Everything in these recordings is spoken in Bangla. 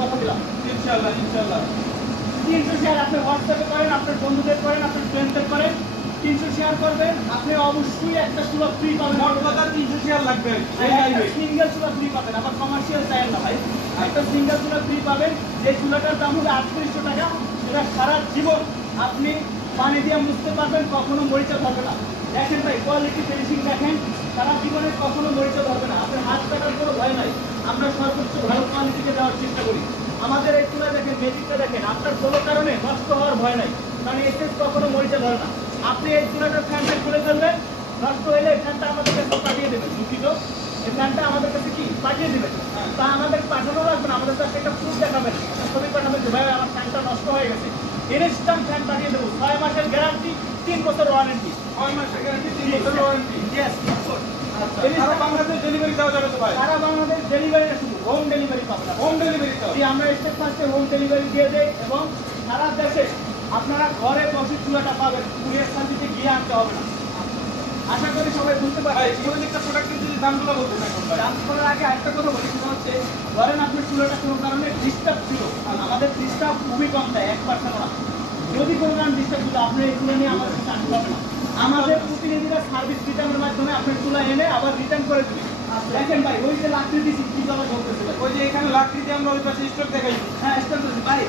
কথা দিলাম ইনশাআল্লাহ ইনশাআল্লাহ। তিনশো শেয়ার আপনি হোয়াটসঅ্যাপে করেন আপনার বন্ধুদের করেন আপনার ফ্রেন্ডদের করেন তিনশো শেয়ার করবেন আপনি অবশ্যই একটা চুলা ফ্রি পাবেন। মোট কথা তিনশো শেয়ার লাগবে সিঙ্গেল চুলা ফ্রি পাবেন আবার কমার্শিয়াল চাই না ভাই। একটা সিঙ্গেল চুলা ফ্রি পাবেন যে চুলাটার দাম হবে আটত্রিশশো টাকা সেটা সারা জীবন আপনি পানি দিয়ে মুছতে পারবেন কখনো মরিচা ধরবে না। দেখেন ভাই কোয়ালিটি ফিনিশিং দেখেন সারা জীবনে কখনো মরিচা ধরবে না। আপনার হাত কাটার কোনো ভয় নাই আমরা সর্বোচ্চ কোয়ালিটিকে দেওয়ার চেষ্টা করি। আমাদের এই চুলা দেখেন মেজিকটা দেখেন। আপনার কোনো কারণে নষ্ট হওয়ার ভয় নাই। কারণ এসে কখনো মরিচা ধরে না। আপনি এই চুলাটার ফ্যানটা খুলে ফেলবেন নষ্ট হলে এই ফ্যানটা আমাদের কাছে পাঠিয়ে দেবেন দুঃখিত। এই ফ্যানটা আমাদের কাছে কি? পাঠিয়ে দেবেন। তা আমাদের পাঠানো লাগবে না আমাদের কাছে একটা প্রুফ দেখাবেন ছবি পাঠাবেন যে ভাই আমার ফ্যানটা নষ্ট হয়ে গেছে। ইনস্ট্যান্ট ফ্যান পাঠিয়ে দেবো। ছয় মাসের গ্যারান্টি তিন বছর ওয়ারেন্টি ছয় মাসের গ্যারান্টি তিন বছরের ওয়ারেন্টি ইয়েস সারা বাংলাদেশ ডেলিভারি দেওয়া যাবে তো ভাই? সারা বাংলাদেশ ডেলিভারি শুধু হোম ডেলিভারি পাবেন হোম ডেলিভারি আমরা স্টেপ ফার্স্টে হোম ডেলিভারি দিয়ে দেই এবং সারা দেশে আপনারা ঘরে বসে চুলাটা পাবেন। কুরিয়ার সার্ভিসে গিয়ে আনতে হবে না। আশা করি সবাই বুঝতে পারছেন। প্রত্যেকটা প্রোডাক্টের যদি দামগুলো ভাই। দাম করার আগে একটা কথা বলি। সেটা হচ্ছে ধরেন আপনার চুলাটা কোনো কারণে ডিস্টার্ব ছিল। আমাদের ডিস্টার্ব খুবই কম দেয় এক পার্সেন্ট না। যদি কোনো কারণে ডিস্টার্ব ছিল আপনি এই চুলা নিয়ে আমাদের আসতে হবে না। আমাদের প্রতিনিধিরা সার্ভিস রিটার্নের মাধ্যমে আপনার চুলা এনে আবার রিটার্ন করে দিবে। দেখেন ভাই ওই যে লাকড়ি দিচ্ছি কি জমা চলতেছে ওই যে এখানে লাকড়ি দিয়ে আমরা ওই পাশে স্টোর দেখাই। হ্যাঁ স্টার্ট করছি ভাই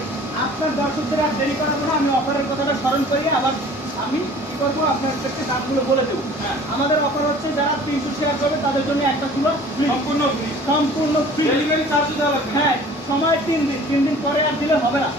আপনার দর্শকদের আর দেরি করাবো না আমি অফারের কথাটা স্মরণ করি আবার আমি কি করব আপনাদেরকে দামগুলো বলে দেবো। হ্যাঁ। আমাদের অফার হচ্ছে যারা তিনশো শেয়ার করবে তাদের জন্য একটা চুলা সম্পূর্ণ সম্পূর্ণ ফ্রি ডেলিভারি চার্জ দেওয়া লাগবে। হ্যাঁ সময় তিন দিন তিন দিন পরে আর দিলে হবে না।